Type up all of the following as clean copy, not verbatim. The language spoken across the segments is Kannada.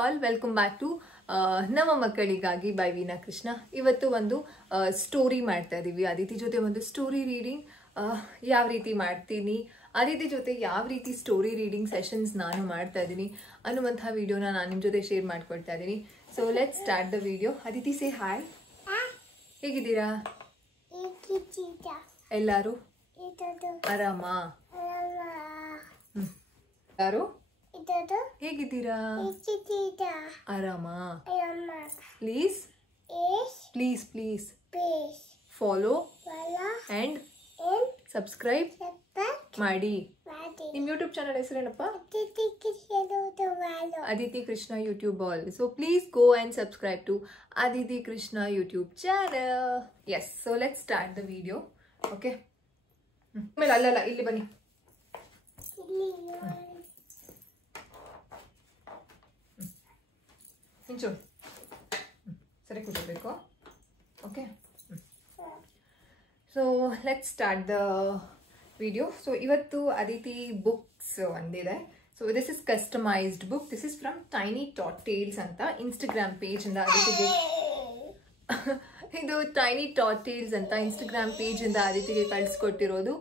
ಆಲ್ ವೆಲ್ಕಮ್ ಬ್ಯಾಕ್ ಟು ನಮ್ಮ ಮಕ್ಕಳಿಗಾಗಿ ಬೈ ವೀನಾ ಕೃಷ್ಣ. ಇವತ್ತು ಒಂದು ಸ್ಟೋರಿ ಮಾಡ್ತಾ ಇದ್ದೀವಿ. ಅದಿತಿ ಜೊತೆ ಒಂದು ಸ್ಟೋರಿ ರೀಡಿಂಗ್ ಯಾವ ರೀತಿ ಮಾಡ್ತೀನಿ, ಅದಿತಿ ಜೊತೆ ಯಾವ ರೀತಿ ಸ್ಟೋರಿ ರೀಡಿಂಗ್ ಸೆಷನ್ಸ್ ನಾನು ಮಾಡ್ತಾ ಇದ್ದೀನಿ ಅನ್ನುವಂತಹ ವಿಡಿಯೋನ ನಾನು ನಿಮ್ಮ ಜೊತೆ ಶೇರ್ ಮಾಡ್ಕೊಳ್ತಾ ಇದ್ದೀನಿ. So let's start the video. Aditi say hi. ಹೇಗಿದ್ದೀರಾ ಎಲ್ಲರೂ? ಆರಾಮಾ? ಯಾರು ಹೇಗಿದ್ದೀರಾ? ಆರಾಮಾ? Please please please follow and subscribe ಮಾಡಿ. ನಿಮ್ಮ ಯೂಟ್ಯೂಬ್ ಚಾನಲ್ ಹೆಸರೇನಪ್ಪ? Aditi Krishna YouTube all. So please go and subscribe to Aditi Krishna YouTube channel. Yes, so let's start the video. Okay, ಆಮೇಲೆ ಅಲ್ಲಲ್ಲ ಇಲ್ಲಿ ಬನ್ನಿ. ಇಂಚು ಸರಿ ಕೂತ್ಕೋಬೇಕು. Okay, so let's start the video. So ಇವತ್ತು ಅದಿತಿ ಬುಕ್ಸ್ ಒಂದಿದೆ. So this is customised book. This is from Tiny Tot Tales ಅಂತ ಇನ್ಸ್ಟಾಗ್ರಾಮ್ ಪೇಜ್ ಇಂದ ಅದಿತಿಗೆ ಇದು ಟೈನಿ ಟಾಟ್ ಟೇಲ್ಸ್ ಅಂತ ಇನ್ಸ್ಟಾಗ್ರಾಮ್ ಪೇಜ್ ಇಂದ ಅದಿತಿಗೆ ಕಳಿಸ್ಕೊಟ್ಟಿರೋದು.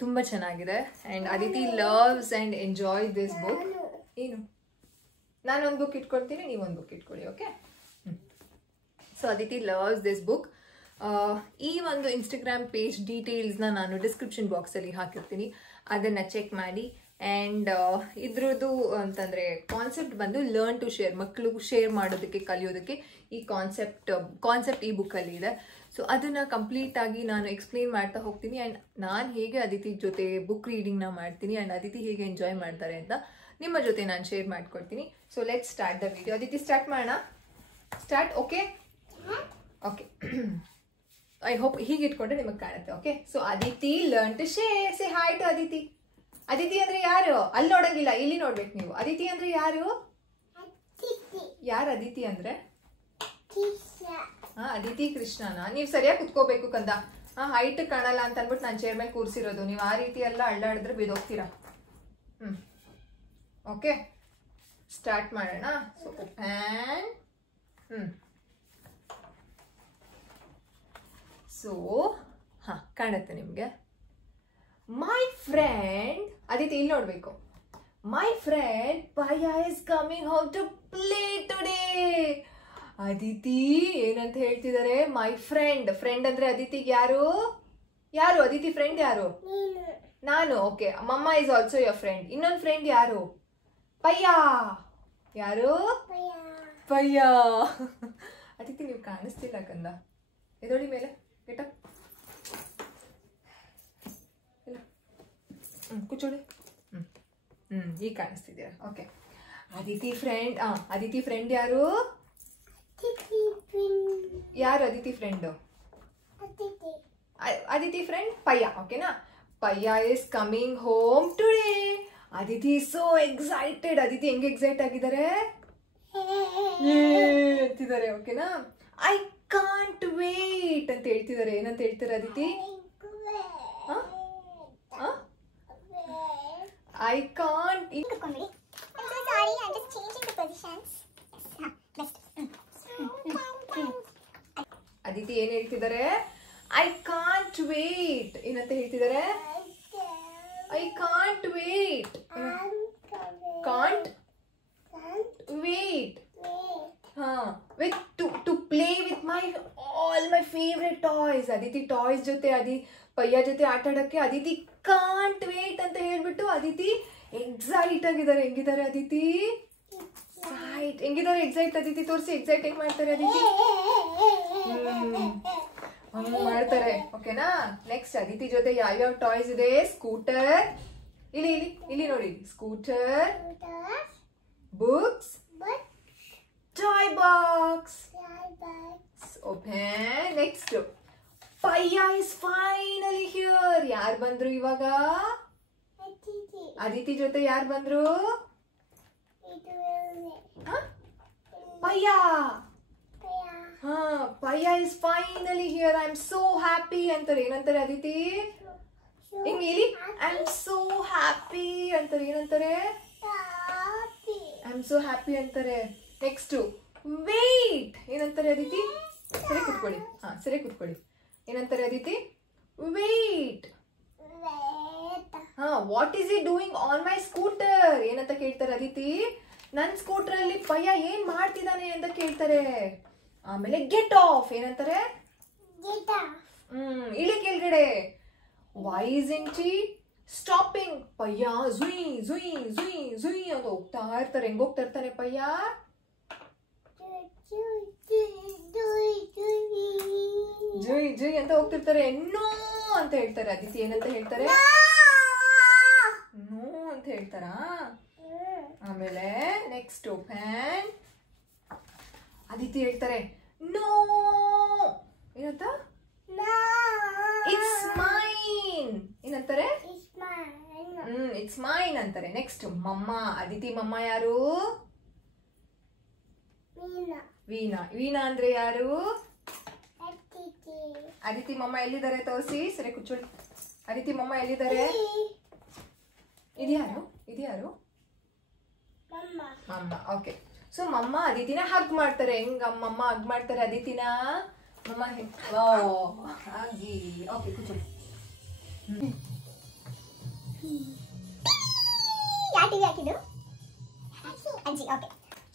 ತುಂಬ ಚೆನ್ನಾಗಿದೆ and Aditi loves and enjoy this book. ಏನು, ನಾನೊಂದು ಬುಕ್ ಇಟ್ಕೊಳ್ತೀನಿ, ನೀವೊಂದು ಬುಕ್ ಇಟ್ಕೊಳ್ಳಿ. Okay, so Aditi loves this book. ಈ ಒಂದು ಇನ್ಸ್ಟಾಗ್ರಾಮ್ ಪೇಜ್ ಡೀಟೇಲ್ಸ್ನ ನಾನು ಡಿಸ್ಕ್ರಿಪ್ಷನ್ ಬಾಕ್ಸಲ್ಲಿ ಹಾಕಿರ್ತೀನಿ, ಅದನ್ನು ಚೆಕ್ ಮಾಡಿ. ಆ್ಯಂಡ್ ಇದ್ರದ್ದು ಅಂತಂದರೆ ಕಾನ್ಸೆಪ್ಟ್ ಬಂದು ಲರ್ನ್ ಟು ಶೇರ್, ಮಕ್ಕಳು ಶೇರ್ ಮಾಡೋದಕ್ಕೆ ಕಲಿಯೋದಕ್ಕೆ ಈ ಕಾನ್ಸೆಪ್ಟ್ ಈ ಬುಕ್ಕಲ್ಲಿ ಇದೆ. ಸೊ ಅದನ್ನು ಕಂಪ್ಲೀಟಾಗಿ ನಾನು ಎಕ್ಸ್ಪ್ಲೇನ್ ಮಾಡ್ತಾ ಹೋಗ್ತೀನಿ. ಆ್ಯಂಡ್ ನಾನು ಹೇಗೆ ಅದಿತಿ ಜೊತೆ ಬುಕ್ ರೀಡಿಂಗ್ನ ಮಾಡ್ತೀನಿ ಆ್ಯಂಡ್ ಅದಿತಿ ಹೇಗೆ ಎಂಜಾಯ್ ಮಾಡ್ತಾರೆ ಅಂತ ನಿಮ್ಮ ಜೊತೆ ನಾನು ಶೇರ್ ಮಾಡ್ಕೊಡ್ತೀನಿ. So let's start the video. Aditi start ಮಾಡೋಣ. Start. Okay okay, I hope ಹೀಗೆ ಇಟ್ಕೊಂಡ್ರೆ ನಿಮಗೆ ಕಾಣುತ್ತೆ. Okay, so Aditi learn to share. Say hi to Aditi. Aditi ಅಂದ್ರೆ ಯಾರು? ಅಲ್ಲಿ ನೋಡಂಗಿಲ್ಲ, ಇಲ್ಲಿ ನೋಡ್ಬೇಕು ನೀವು. ಅದಿತಿ ಅಂದ್ರೆ ಯಾರು? ಯಾರು ಅದಿತಿ ಅಂದ್ರೆ? ಹಾ, ಅದಿತಿ ಕೃಷ್ಣನ. ನೀವು ಸರಿಯಾಗಿ ಕುತ್ಕೋಬೇಕು ಕಂದ. ಹೈಟ್ ಕಾಣಲ್ಲ ಅಂತ ಅಂದ್ಬಿಟ್ಟು ನಾನು ಚೇರ್ ಮೇಲೆ ಕೂರಿಸಿರೋದು. ನೀವು ಆ ರೀತಿ ಎಲ್ಲ ಅಳ್ಳಾಡಿದ್ರೆ ಬಿದೋಗ್ತೀರಾ. ಓಕೆ, ಸ್ಟಾರ್ಟ್ ಮಾಡೋಣ. So open. ಸೊ ಹಾ, ಕಾಣುತ್ತೆ ನಿಮಗೆ. ಮೈ ಫ್ರೆಂಡ್ ಅದಿತಿ ಇಲ್ಲಿ ನೋಡ್ಬೇಕು. My friend Payya is coming home to play today. Aditi ಏನಂತ ಹೇಳ್ತಿದ್ದಾರೆ? My friend. ಫ್ರೆಂಡ್ ಅಂದ್ರೆ ಅದಿತಿಗೆ ಯಾರು? ಯಾರು ಅದಿತಿ ಫ್ರೆಂಡ್? ಯಾರು? ನಾನು. ಓಕೆ, ಮಮ್ಮ ಇಸ್ ಆಲ್ಸೋ ಯೋರ್ ಫ್ರೆಂಡ್. ಇನ್ನೊಂದು ಫ್ರೆಂಡ್ ಯಾರು? ಪಯ್ಯ. ಯಾರು? ಪಯ್ಯ. ಅದಿತಿ ನೀವು ಕಾಣಿಸ್ತಿಲ್ಲ ಕಂದ. ಎದೊಳಿ ಮೇಲೆ ಗೆಟ. ಕೂಚೋಳಿ. ಈಗ ಕಾಣಿಸ್ತಿದ್ದೀರಾ? Okay, Aditi friend. Aditi friend ಯಾರು? ಯಾರು ಅದಿತಿ ಫ್ರೆಂಡು? ಅದಿತಿ ಫ್ರೆಂಡ್ ಪಯ್ಯ. ಓಕೆನಾ? Payya is coming home today. Aditi is so excited. Aditi ಹೆಂಗೆ ಎಕ್ಸೈಟ್ ಆಗಿದ್ದಾರೆ ಅಂತಿದ್ದಾರೆ. ಓಕೆನಾ? ಐ ಕಾಂಟ್ ವೇಟ್ ಅಂತ ಹೇಳ್ತಿದ್ದಾರೆ. ಏನಂತ ಹೇಳ್ತಾರೆ ಅದಿತಿ? I can't. ಅದಿತಿ ಏನ್ ಹೇಳ್ತಿದ್ದಾರೆ? I can't wait. ಏನಂತ ಹೇಳ್ತಿದ್ದಾರೆ? I can't wait. Can't wait. ಹಾ, with to play with all my favourite toys. Aditi toys ಜೊತೆ ಪಯ್ಯ ಜೊತೆ ಆಟ ಆಡಕ್ಕೆ ಅದಿತಿ ಕಾಂಟ್ ವೇಟ್ ಅಂತ ಹೇಳ್ಬಿಟ್ಟು ಅದಿತಿ ಎಕ್ಸೈಟ್ ಆಗಿದ್ದಾರೆ. ಹೆಂಗಿದ್ದಾರೆ ಅದಿತಿ? ಹೆಂಗಿದ್ದಾರೆ? ಎಕ್ಸೈಟ್. ಅದಿತಿ ತೋರಿಸಿ, ಎಕ್ಸೈಟ್ ಹೆಂಗ್ ಮಾಡ್ತಾರೆ ಅದಿತಿ? ಹಂಗ್ ಮಾಡ್ತಾರೆ. ಓಕೆನಾ? ನೆಕ್ಸ್ಟ್ ಅದಿತಿ ಜೊತೆ ಯಾವ್ಯಾವ ಟಾಯ್ಸ್ ಇದೆ? ಸ್ಕೂಟರ್. ಇಲ್ಲಿ ಇಲ್ಲಿ ಇಲ್ಲಿ ನೋಡಿ. Scooter, books, toy box. Open. Next Payya is finally here. ಯಾರು ಬಂದ್ರು ಇವಾಗ? ಅದಿತಿ ಜೊತೆ ಯಾರು ಬಂದ್ರು? ಪಯ್ಯ. ಹಾ, Payya is finally here. I am so happy ಅಂತಾರೆ. ಏನಂತಾರೆ ಅದಿತಿ? ಹಿಂಗೆ ಇಲ್ಲಿ ಐ ಆಮ್ ಸೋ ಹ್ಯಾಪಿ ಅಂತಾರೆ. ಏನಂತಾರೆ? ಐ ಆಮ್ ಸೋ ಹ್ಯಾಪಿ ಅಂತಾರೆ. ನೆಕ್ಸ್ಟ್ ವೇಟ್ ಏನಂತಾರೆ ಅದಿತಿ? ಸರಿ ಕೂತ್ಕೊಳ್ಳಿ. ಸರಿ ಕೂತ್ಕೊಳ್ಳಿ. ಏನಂತಾರೆ ಅದಿತಿ? Wait. What is he doing on my scooter ಏನಂತ ಕೇಳ್ತಾರೆ ಅದಿತಿ. ನನ್ ಸ್ಕೂಟರ್ ಅಲ್ಲಿ ಪಯ್ಯ ಏನ್ ಮಾಡ್ತಿದ್ದಾನೆ ಅಂತ ಕೇಳ್ತಾರೆ. ಆಮೇಲೆ ಗೆಟ್ ಆಫ್ ಏನಂತಾರೆ? ಇಳಿ ಕೆಳಗಡೆ. Why isn't he stopping? Payya ಜುಯ್ ಜುಯ್ ಜುಯ್ ಜುಯ್ ಅಂತ ಹೋಗ್ತಾ ಇರ್ತಾರೆ. ಹೆಂಗ್ ಹೋಗ್ತಾ ಇರ್ತಾರೆ ಪಯ್ಯ? ಜುಯ್ ಜುಯ್ ಅಂತ ಹೋಗ್ತಿರ್ತಾರೆ. ನೋ ಅಂತ ಹೇಳ್ತಾರೆ. ಅದಿತಿ ಏನಂತ ಹೇಳ್ತಾರೆ? ನೋ ಅಂತ ಹೇಳ್ತಾರಾ? ಆಮೇಲೆ ನೆಕ್ಸ್ಟ್ ಫ್ಯಾನ್ ಅದಿತಿ ಹೇಳ್ತಾರೆ ನೋ ಏನಂತ? ಇಟ್ಸ್ ಮೈನ್ ಏನಂತಾರೆ? ಇಟ್ಸ್ ಮೈನ್ ಅಂತಾರೆ. ನೆಕ್ಸ್ಟ್ ಮಮ್ಮ ಅದಿತಿ ಮಮ್ಮ ಯಾರು? ವೀಣಾ. ವೀಣಾ ಅಂದ್ರೆ ಯಾರು? ಅದಿತಿ ಮಮ್ಮ ಎಲ್ಲಿದ್ದಾರೆ ತೋರಿಸಿ. ಸರಿ ಕುಚ್ಚೋಳಿ. ಅದಿತಿ ಮಮ್ಮ ಎಲ್ಲಿದ್ದಾರೆ? ಇದ್ಯಾರು? ಇದ್ಯಾರು? ಮಮ್ಮ. ಓಕೆ. ಸೊ ಮಮ್ಮ ಅದಿತಿನ ಹಗ್ ಮಾಡ್ತಾರೆ. ಹೆಂಗ ಮಮ್ಮ ಹಗ್ ಮಾಡ್ತಾರೆ ಅದಿತಿನ? ಮಮ್ಮ ಹಾಗೆ. ಓಕೆ ಕುಚ್ಚೋಳಿ.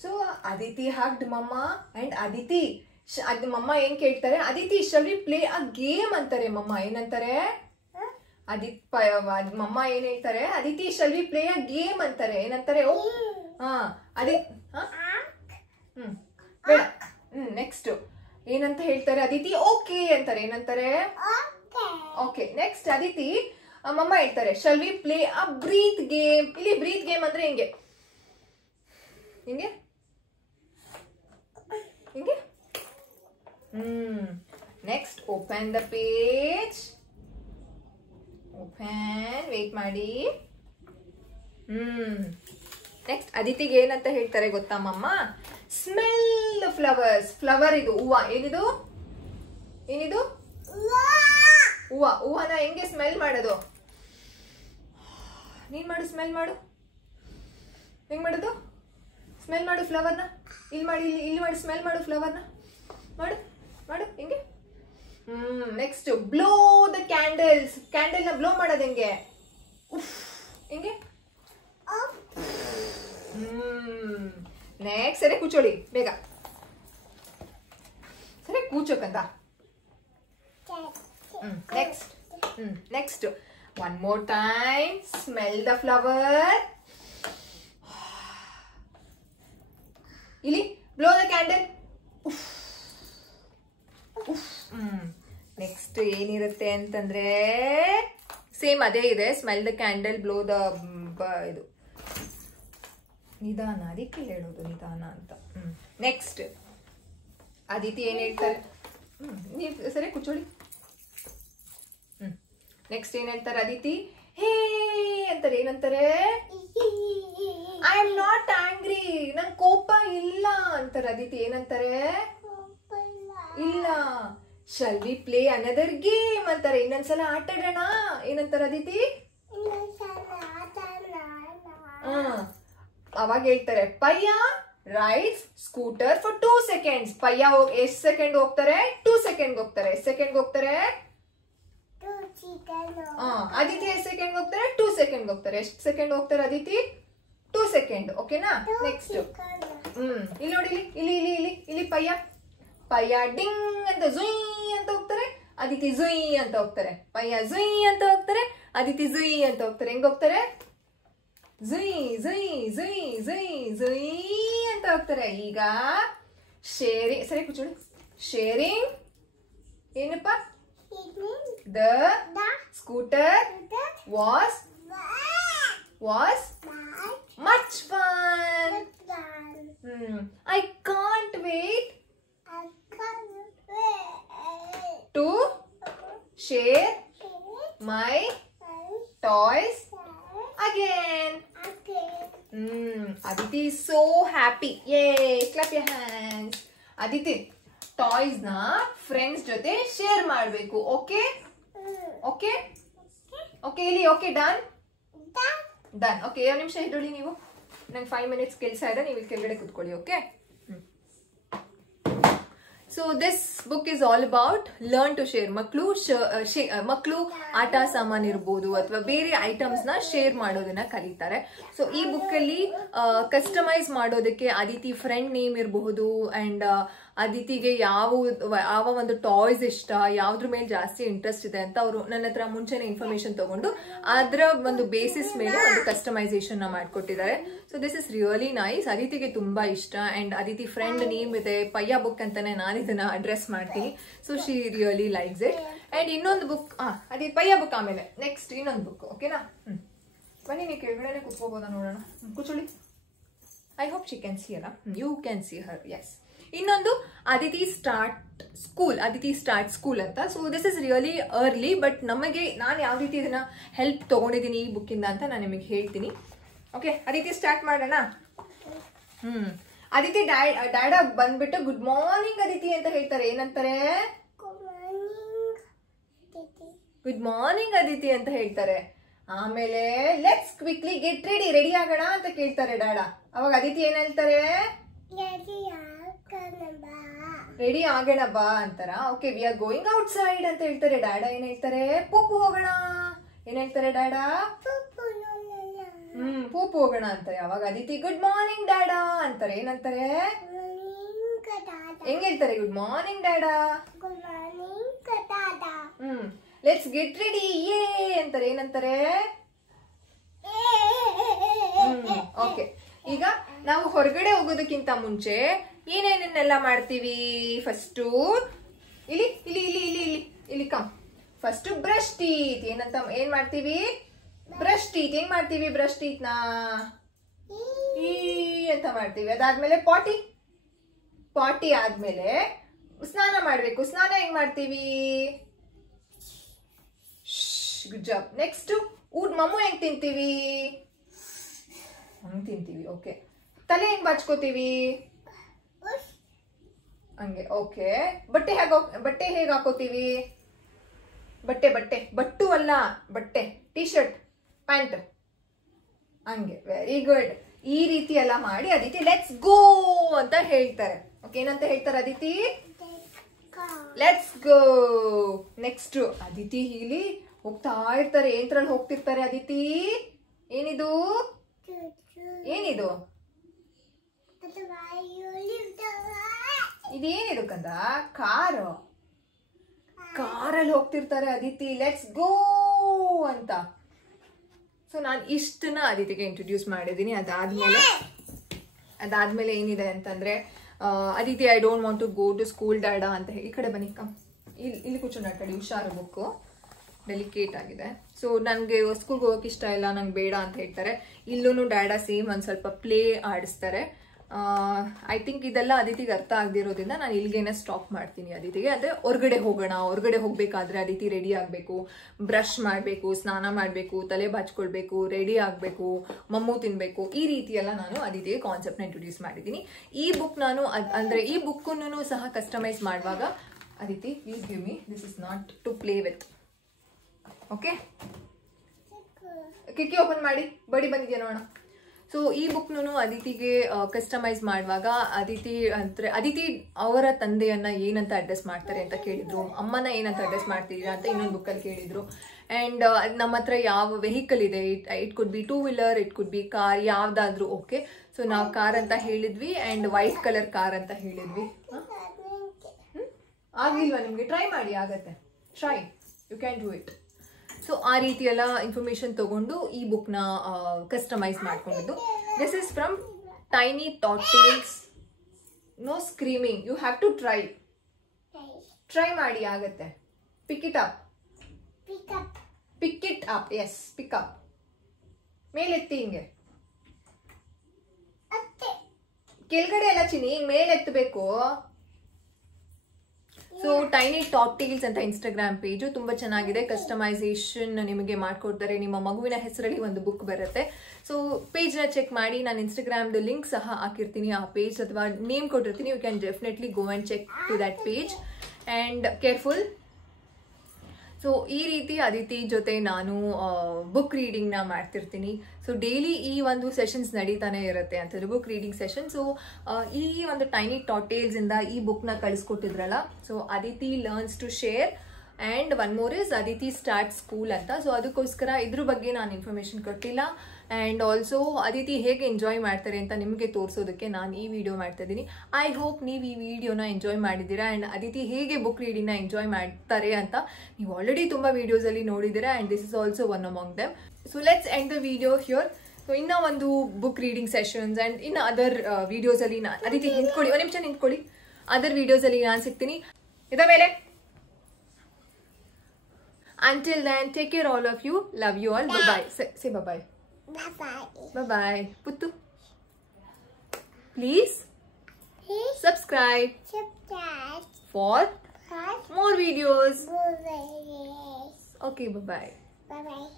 ಸೊ ಅದಿತಿ ಹಗ್ಡ್ ಮಮ್ಮ ಅಂಡ್ ಅದಿತಿ ಮಮ್ಮ ಏನ್ ಕೇಳ್ತಾರೆ? Aditi shall we play a game ಅಂತಾರೆ. ಮಮ್ಮ ಏನಂತಾರೆ? ಮಮ್ಮ ಏನ್ ಹೇಳ್ತಾರೆ? Aditi shall we play a game ಅಂತಾರೆ. ಏನಂತಾರೆ? ಬೇಡ. ನೆಕ್ಸ್ಟ್ ಏನಂತ ಹೇಳ್ತಾರೆ? ಅದಿತಿ ಓಕೆ ಅಂತಾರೆ. ಏನಂತಾರೆ? ಓಕೆ. ನೆಕ್ಸ್ಟ್ ಅದಿತಿ ಮಮ್ಮ ಹೇಳ್ತಾರೆ shall we play a breath game. ಇಲ್ಲಿ ಬ್ರೀತ್ ಗೇಮ್ ಅಂದ್ರೆ ಹಿಂಗೆ ಹಿಂಗೆ ಹಿಂಗೆ. Next open the page. Open. Wait ಮಾಡಿ. ನೆಕ್ಸ್ಟ್ ಅದಿತಿಗೆ ಏನಂತ ಹೇಳ್ತಾರೆ ಗೊತ್ತಾ ಮಮ್ಮ? Smell flowers. ಫ್ಲವರ್ ಇದು ಹೂವ. ಏನಿದು? ಏನಿದು? ಹೂವ. ಹೂವನ ಹೆಂಗೆ ಸ್ಮೆಲ್ ಮಾಡೋದು? ನೀನ್ ಮಾಡು. ಸ್ಮೆಲ್ ಮಾಡು. ಹೆಂಗ್ ಮಾಡೋದು? ಸ್ಮೆಲ್ ಮಾಡು ಫ್ಲವರ್ನ. ಇಲ್ಲಿ ಮಾಡಿ. ಇಲ್ಲಿ ಮಾಡಿ. ಸ್ಮೆಲ್ ಮಾಡು ಫ್ಲವರ್ನ. ಮಾಡು ಮಾಡು ಹಿಂಗೆ. Next blow the candles. Candle ನ ಬ್ಲೋ ಮಾಡೋದು ಹೆಂಗೆ? ಹಿಂಗೆ. ನೆಕ್ಸ್ಟ್ ಸರಿ ಕೂಚೋಳಿ ಬೇಗ. ಸರಿ ಕೂಚೋಕಂತ. Next next one more time. Smell the flower. ಇಲ್ಲಿ ಬ್ಲೋ ದ ಕ್ಯಾಂಡಲ್. ನೆಕ್ಸ್ಟ್ ಏನಿರುತ್ತೆ ಅಂತಂದ್ರೆ ಸೇಮ್ ಅದೇ ಇದೆ. Smell the candle, blow the ಇದು ನಿಧಾನ. ಅದಕ್ಕೆ ಹೇಳೋದು ನಿಧಾನ ಅಂತ. ನೆಕ್ಸ್ಟ್ ಅದಿತಿ ಏನ್ ಹೇಳ್ತಾರೆ? ನೀವು ಸರಿ ಕೂಚೋಳಿ. ನೆಕ್ಸ್ಟ್ ಏನ್ ಹೇಳ್ತಾರೆ ಅದಿತಿ? ಹೇ ಅಂತಾರೆ. ಏನಂತಾರೆ? I am not angry. ನನ್ ಕೋಪ ಇಲ್ಲ ಅಂತಾರೆ ಅದಿತಿ. ಏನಂತಾರೆ? ಇಲ್ಲ. Shall we play another game ಅಂತಾರೆ. ಇನ್ನೊಂದ್ಸಲ ಆಟ ಆಡೋಣ. ಏನಂತಾರೆ ಅದಿತಿ? ಅವಾಗ ಹೇಳ್ತಾರೆ ಪಯ್ಯ ರೈಡ್ಸ್ ಸ್ಕೂಟರ್ ಫಾರ್ 2 seconds. ಪಯ್ಯ ಎಷ್ಟು ಸೆಕೆಂಡ್ ಹೋಗ್ತಾರೆ? 2 seconds ಹೋಗ್ತಾರೆ. ಎಷ್ಟು ಸೆಕೆಂಡ್ ಹೋಗ್ತಾರೆ? ಅದಿತಿ ಎಷ್ಟು ಸೆಕೆಂಡ್ ಹೋಗ್ತಾರೆ? 2 seconds ಹೋಗ್ತಾರೆ. ಎಷ್ಟು ಸೆಕೆಂಡ್ ಹೋಗ್ತಾರೆ ಅದಿತಿ? 2 seconds. ಓಕೆನಾ? ನೆಕ್ಸ್ಟ್ ಇಲ್ಲಿ ನೋಡಿ. ಇಲ್ಲಿ ಇಲ್ಲಿ ಇಲ್ಲಿ ಇಲ್ಲಿ ಪಯ್ಯ ಪಯ್ಯ ಡಿಂಗ್ ಅಂತ ಜುಯ್ ಅಂತ ಹೋಗ್ತಾರೆ. ಅದಿತಿ ಜುಯ್ ಅಂತ ಹೋಗ್ತಾರೆ. ಪಯ್ಯ ಜುಯ್ ಅಂತ ಹೋಗ್ತಾರೆ. ಅದಿತಿ ಜುಯ್ ಅಂತ ಹೋಗ್ತಾರೆ. ಹೆಂಗ್ ಹೋಗ್ತಾರೆ? ಜುಯ್ ಜುಯ್ ಜುಯ್ ಜುಯ್ ಜುಯ್ ಅಂತ ಹೋಗ್ತಾರೆ. ಈಗ ಶೇರಿಂಗ್. ಸರಿ ಕೂಚೋಳಿ. ಶೇರಿಂಗ್ ಏನಪ್ಪ? The scooter was much fun. I can't wait to share my toys again. Aditi is so happy. Yay! Clap your hands. Aditi, toys na friends jothe share ಮಾಡಬೇಕು. Okay? Okay? Okay, ಇಲ್ಲಿ okay done? Done. Okay, 1 ನಿಮಿಷ ಇಡೋಳಿ ನೀವು. ನಂಗೆ 5 minutes ಕೆಲಸ ಇದೆ, ನೀವು ಇಲ್ಲಿ ಕೆಳಗಡೆ ಕೂತ್ಕೊಳ್ಳಿ. Okay. So this book is all about learn to share. ಮಕ್ಕಳು ಆಟ ಸಾಮಾನು ಇರ್ಬೋದು ಅಥವಾ ಬೇರೆ ಐಟಮ್ಸ್ ನ ಶೇರ್ ಮಾಡೋದನ್ನ ಕಲಿತಾರೆ. ಸೊ ಈ ಬುಕ್ ಅಲ್ಲಿ ಕಸ್ಟಮೈಸ್ ಮಾಡೋದಕ್ಕೆ ಅದಿತಿ ಫ್ರೆಂಡ್ ನೇಮ್ ಇರಬಹುದು ಅಂಡ್ ಅದಿತಿಗೆ ಯಾವ ಒಂದು ಟಾಯ್ಸ್ ಇಷ್ಟ, ಯಾವ್ದ್ರ ಮೇಲೆ ಜಾಸ್ತಿ ಇಂಟ್ರೆಸ್ಟ್ ಇದೆ ಅಂತ ಅವರು ನನ್ನ ಹತ್ರ ಮುಂಚೆನೆ ಇನ್ಫಾರ್ಮೇಶನ್ ತಗೊಂಡು ಅದರ ಒಂದು ಬೇಸಿಸ್ ಮೇಲೆ ಒಂದು ಕಸ್ಟಮೈಸೇಷನ್ ನ ಮಾಡ್ಕೊಟ್ಟಿದ್ದಾರೆ. So this is really nice. ಅದಿತಿಗೆ ತುಂಬಾ ಇಷ್ಟ ಅಂಡ್ ಅದಿತಿ ಫ್ರೆಂಡ್ ನೇಮ್ ಇದೆ, ಪಯ್ಯ ಬುಕ್ ಅಂತಾನೆ ನಾನು ಇದನ್ನ ಅಡ್ರೆಸ್ ಮಾಡ್ತೀನಿ. So she really likes it. And ಇನ್ನೊಂದು ಬುಕ್ ಅದೇ ಪಯ್ಯ ಬುಕ್ ಆಮೇಲೆ ನೆಕ್ಸ್ಟ್ ಇನ್ನೊಂದು ಬುಕ್. ಓಕೆನಾ? ಬನ್ನಿ, ನೀವು ಕೆಳಗಡೆ ಕುತ್ಕೋಬೋದಾ ನೋಡೋಣ. ಕೂತ್ಕೊಳ್ಳಿ. I hope she can see ಅಲ್ಲ, you can see her. Yes. ಇನ್ನೊಂದು ಅದಿತಿ ಸ್ಟಾರ್ಟ್ ಸ್ಕೂಲ್ ಅಂತ. So this is really early, but ನಮಗೆ ನಾನು ಯಾವ ರೀತಿ ಇದನ್ನ ಹೆಲ್ಪ್ ತಗೊಂಡಿದ್ದೀನಿ ಈ ಬುಕ್ಕಿಂದ ಅಂತ ನಾನು ನಿಮಗೆ ಹೇಳ್ತೀನಿ. ಓಕೆ, ಅದಿತಿ ಸ್ಟಾರ್ಟ್ ಮಾಡೋಣ. ಅದಿತಿ ಡ್ಯಾಡ ಬಂದ್ಬಿಟ್ಟು ಗುಡ್ ಮಾರ್ನಿಂಗ್ ಅದಿತಿ ಅಂತ ಹೇಳ್ತಾರೆ. ಏನಂತಾರೆ? ಗುಡ್ ಮಾರ್ನಿಂಗ್ ಅದಿತಿ ಅಂತ ಹೇಳ್ತಾರೆ. ಆಮೇಲೆ ಲೆಟ್ಸ್ ಕ್ವಿಕ್ಲಿ ಗೆಟ್ ರೆಡಿ ಆಗೋಣ ಅಂತ ಕೇಳ್ತಾರೆ ಡ್ಯಾಡ. ಅವಾಗ ಅದಿತಿ ಏನ್ ಹೇಳ್ತಾರೆ? ರೆಡಿ ಆಗೋಣ ಬಾ ಅಂತಾರ. Okay, we are going out side ಅಂತ ಹೇಳ್ತಾರೆ. ಡ್ಯಾಡ ಏನ್ ಹೇಳ್ತಾರೆ? ಪೂಪು ಹೋಗೋಣ. ಏನ್ ಹೇಳ್ತಾರೆ ಡ್ಯಾಡ? ಪೂಪು ಹೋಗೋಣ ಅಂತಾರೆ. ಅವಾಗ ಅದಿತಿ ಗುಡ್ ಮಾರ್ನಿಂಗ್ ಡ್ಯಾಡ ಅಂತಾರೆ. ಏನಂತಾರೆ? ಹೆಂಗ್ ಹೇಳ್ತಾರೆ? Good morning ಡ್ಯಾಡ. Let's get ready ಯೇ ಅಂತಾರೆ. ಏನಂತಾರೆ? ಓಕೆ, ಈಗ ನಾವು ಹೊರಗಡೆ ಹೋಗೋದಕ್ಕಿಂತ ಮುಂಚೆ ಏನೇನೆಲ್ಲ ಮಾಡ್ತೀವಿ? ಫಸ್ಟ್ ಇಲ್ಲಿ ಇಲ್ಲಿ ಇಲ್ಲಿ ಇಲ್ಲಿ ಇಲ್ಲಿ ಇಲ್ಲಿ ಕಮ್. First brush teeth. ಏನ್ ಮಾಡ್ತೀವಿ? Brush teeth. ಹೆಂಗ್ ಮಾಡ್ತೀವಿ ಬ್ರಷ್ ಟೀತ್ ನ? ಈ ಅಂತ ಮಾಡ್ತೀವಿ. ಅದಾದ್ಮೇಲೆ ಪಾಟಿ ಆದ್ಮೇಲೆ ಸ್ನಾನ ಮಾಡ್ಬೇಕು. ಸ್ನಾನ ಹೆಂಗ್ ಮಾಡ್ತೀವಿ? Good job. ನೆಕ್ಸ್ಟ್ ಮಮ್ಮು ಹೆಂಗ್ ತಿಂತೀವಿ? ಹಂಗ್ ತಿಂತೀವಿ. ಓಕೆ. ತಲೆ ಹೆಂಗ್ ಬಾಚ್ಕೋತೀವಿ? ಹಂಗೆ. ಓಕೆ. ಬಟ್ಟೆ ಹೇಗೆ ಹಾಕೋತೀವಿ? ಬಟ್ಟು ಅಲ್ಲ, ಬಟ್ಟೆ, ಟಿ ಶರ್ಟ್, ಪ್ಯಾಂಟ್, ಹಂಗೆ. Very good. ಈ ರೀತಿ ಎಲ್ಲ ಮಾಡಿ ಅದಿತಿ ಲೆಟ್ಸ್ ಗೋ ಅಂತ ಹೇಳ್ತಾರೆ. ಓಕೆ, ಏನಂತ ಹೇಳ್ತಾರೆ Aditi? Let's go. Next Aditi ಇಲ್ಲಿ ಹೋಗ್ತಾ ಇರ್ತಾರೆ. ಏನ್ರಲ್ಲಿ ಹೋಗ್ತಿರ್ತಾರೆ ಅದಿತಿ? ಏನಿದು? ಇದೇನಿದು ಕಂದ? ಕಾರಲ್ಲಿ ಹೋಗ್ತಿರ್ತಾರೆ ಅದಿತಿ. ಲೆಟ್ಸ್ ಗೋ ಅಂತ. ಸೊ ನಾನು ಇಷ್ಟನ್ನ ಅದಿತಿಗೆ ಇಂಟ್ರೊಡ್ಯೂಸ್ ಮಾಡಿದ್ದೀನಿ. ಅದಾದ್ಮೇಲೆ ಏನಿದೆ ಅಂತಂದ್ರೆ Aditi I don't want to go to school dad ಅಂತ ಹೇಳಿ. ಈ ಕಡೆ ಬನ್ನಿ, ಇಲ್ಲಿ ಕೂತ್ಕೊಂಡು ಆಟಾಡಿ. ಹುಷಾರು, ಬುಕ್ಕು ಡೆಲಿಕೇಟ್ ಆಗಿದೆ. ಸೊ ನನಗೆ ಸ್ಕೂಲ್ಗೆ ಹೋಗಕ್ಕೆ ಇಷ್ಟ ಇಲ್ಲ, ನಂಗೆ ಬೇಡ ಅಂತ ಹೇಳ್ತಾರೆ. ಇಲ್ಲೂ ಡ್ಯಾಡ ಸೇಮ್ ಒಂದು ಸ್ವಲ್ಪ ಪ್ಲೇ ಆಡಿಸ್ತಾರೆ. ಐ ಥಿಂಕ್ ಇದೆಲ್ಲ ಅದಿತಿಗೆ ಅರ್ಥ ಆಗದಿರೋದ್ರಿಂದ ನಾನು ಇಲ್ಲಿಗೇನೆ ಸ್ಟಾಪ್ ಮಾಡ್ತೀನಿ ಅದಿತಿಗೆ. ಅಂದರೆ ಹೊರಗಡೆ ಹೋಗಬೇಕಾದ್ರೆ ಅದಿತಿ ರೆಡಿ ಆಗಬೇಕು, ಬ್ರಷ್ ಮಾಡಬೇಕು, ಸ್ನಾನ ಮಾಡಬೇಕು, ತಲೆ ಬಾಚ್ಕೊಳ್ಬೇಕು, ರೆಡಿ ಆಗಬೇಕು, ಮಮ್ಮು ತಿನ್ನಬೇಕು. ಈ ರೀತಿ ಎಲ್ಲ ನಾನು ಅದಿತಿಗೆ ಕಾನ್ಸೆಪ್ಟ್ನ ಇಂಟ್ರೊಡ್ಯೂಸ್ ಮಾಡಿದ್ದೀನಿ. ಈ ಬುಕ್ ನಾನು ಅಂದರೆ ಈ ಬುಕ್ಕನ್ನು ಸಹ ಕಸ್ಟಮೈಸ್ ಮಾಡುವಾಗ Aditi please give me, this is not to play with. Okay, ಕಿಕ್ಕಿ ಓಪನ್ ಮಾಡಿ, ಬಡಿ ಬಂದಿದೆಯಾ ನೋಡೋಣ. ಸೊ ಈ ಬುಕ್ನು ಅದಿತಿಗೆ ಕಸ್ಟಮೈಸ್ ಮಾಡುವಾಗ ಅದಿತಿ ಅವರ ತಂದೆಯನ್ನ ಏನಂತ ಅಡ್ರೆಸ್ ಮಾಡ್ತಾರೆ ಅಂತ ಕೇಳಿದ್ರು, ಅಮ್ಮನ ಏನಂತ ಅಡ್ರೆಸ್ ಮಾಡ್ತೀರಾ ಅಂತ ಇನ್ನೊಂದು ಬುಕ್ಕಲ್ಲಿ ಕೇಳಿದ್ರು. ಆ್ಯಂಡ್ ನಮ್ಮ ಹತ್ರ ಯಾವ ವೆಹಿಕಲ್ ಇದೆ, it could be 2 wheeler, it could be car, ಯಾವ್ದಾದ್ರು ಓಕೆ. ಸೊ ನಾವು ಕಾರ್ ಅಂತ ಹೇಳಿದ್ವಿ ಆ್ಯಂಡ್ ವೈಟ್ ಕಲರ್ ಕಾರ್ ಅಂತ ಹೇಳಿದ್ವಿ. ಆಗಿಲ್ವಾ ನಿಮಗೆ? ಟ್ರೈ ಮಾಡಿ, ಆಗತ್ತೆ. Try, you can do it. So ಆ ರೀತಿ ಎಲ್ಲ ಇನ್ಫಾರ್ಮೇಶನ್ ತಗೊಂಡು ಈ ಬುಕ್ನ ಕಸ್ಟಮೈಸ್ ಮಾಡ್ಕೊಂಡಿದ್ದು. This is from Tiny Thought Tales. No screaming, you have to try ಮಾಡಿ, ಆಗತ್ತೆ. Pick it up, yes, pick up. ಮೇಲೆತ್ತಿ, ಹಿಂಗೆ ಕೆಳಗಡೆ ಎಲ್ಲ ಚಿನ್ನಿ, ಹಿಂಗೆ ಮೇಲೆತ್ತಬೇಕು. ಸೊ ಟೈನಿ ಥಾಟ್ ಟೇಲ್ಸ್ ಅಂತ ಇನ್ಸ್ಟಾಗ್ರಾಮ್ ಪೇಜು, ತುಂಬ ಚೆನ್ನಾಗಿದೆ. ಕಸ್ಟಮೈಸೇಷನ್ ನಿಮಗೆ ಮಾಡ್ಕೊಡ್ತಾರೆ. ನಿಮ್ಮ ಮಗುವಿನ ಹೆಸರಲ್ಲಿ ಒಂದು ಬುಕ್ ಬರುತ್ತೆ. ಸೊ ಪೇಜ್ನ ಚೆಕ್ ಮಾಡಿ. ನಾನು ಇನ್ಸ್ಟಾಗ್ರಾಮ್ದು ಲಿಂಕ್ ಸಹ ಹಾಕಿರ್ತೀನಿ ಆ ಪೇಜ್, ಅಥವಾ ನೇಮ್ ಕೊಟ್ಟಿರ್ತೀನಿ. You can definitely go and check to that page. And careful. So ಈ ರೀತಿ ಅದಿತಿ ಜೊತೆ ನಾನು ಬುಕ್ ರೀಡಿಂಗ್ನ ಮಾಡ್ತಿರ್ತೀನಿ. ಸೊ ಡೈಲಿ ಈ ಒಂದು ಸೆಷನ್ಸ್ ನಡೀತಾನೆ ಇರುತ್ತೆ ಅಂತಂದ್ರೆ ಬುಕ್ ರೀಡಿಂಗ್ ಸೆಷನ್. ಸೊ ಈ ಒಂದು ಟೈನಿ ಟಾಟೇಲ್ಸ್ ಇಂದ ಈ ಬುಕ್ನ ಕಳಿಸ್ಕೊಟ್ಟಿದ್ರಲ್ಲ, so Aditi learns to share and one more is Aditi start school ಅಂತ. ಸೊ ಅದಕ್ಕೋಸ್ಕರ ಇದ್ರ ಬಗ್ಗೆ ನಾನು ಇನ್ಫಾರ್ಮೇಶನ್ ಕೊಟ್ಟಿಲ್ಲ. ಆ್ಯಂಡ್ ಆಲ್ಸೋ ಅದಿತಿ ಹೇಗೆ ಎಂಜಾಯ್ ಮಾಡ್ತಾರೆ ಅಂತ ನಿಮಗೆ ತೋರಿಸೋದಕ್ಕೆ ನಾನು ಈ ವಿಡಿಯೋ ಮಾಡ್ತಾ ಇದ್ದೀನಿ. ಐ ಹೋಪ್ ನೀವು ಈ ವಿಡಿಯೋನ ಎಂಜಾಯ್ ಮಾಡಿದ್ದೀರಾ. ಆ್ಯಂಡ್ ಅದಿತಿ ಹೇಗೆ ಬುಕ್ ರೀಡಿಂಗ್ನ ಎಂಜಾಯ್ ಮಾಡ್ತಾರೆ ಅಂತ ನೀವು ಆಲ್ರೆಡಿ ತುಂಬ ವಿಡಿಯೋಸಲ್ಲಿ ನೋಡಿದ್ದೀರಾ. And this is also one among them. So let's end the video here. So ಇನ್ನೂ ಒಂದು ಬುಕ್ ರೀಡಿಂಗ್ ಸೆಷನ್ಸ್ ಆ್ಯಂಡ್ ಇನ್ನು ಅದರ್ ವಿಡಿಯೋಸಲ್ಲಿ ಅದಿತಿ ನಿಂತ್ಕೊಳ್ಳಿ, ಒಂದು ನಿಮಿಷ ನಿಂತ್ಕೊಳ್ಳಿ. ಅದರ್ ವಿಡಿಯೋಸಲ್ಲಿ ನಾನು ಸಿಗ್ತೀನಿ. ಇದ ಮೇಲೆ until then, take care all of you. Love you all. Bye bye. Say bye bye. Bye bye. Bye bye. Puttu, please subscribe for more videos. Okay, bye bye. Bye bye.